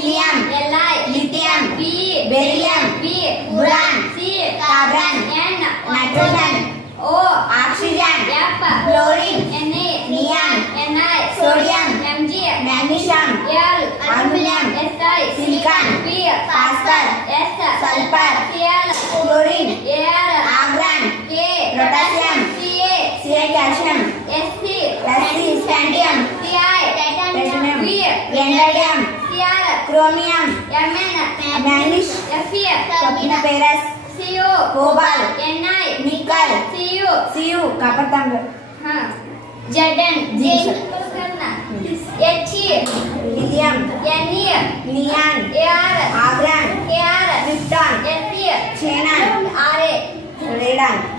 Helium lithium P beryllium P boron C carbon N nitrogen O oxygen F chlorine N A neon N I sodium M G magnesium L aluminium S I silicon P phosphorus S sulphur L chlorine L oxygen K potassium C A C A calcium S C Yara. Chromium. Mn. Manganese. Fe. Ferrous. Co. Cobalt. Ni. Nickel. Cu. Cu. Copper तांबे. हाँ. Zn. Zinc. H. Lithium. Ne. Neon. Ar. Argon. Kr. Krypton. Fe. Xenon. Ra. Radon.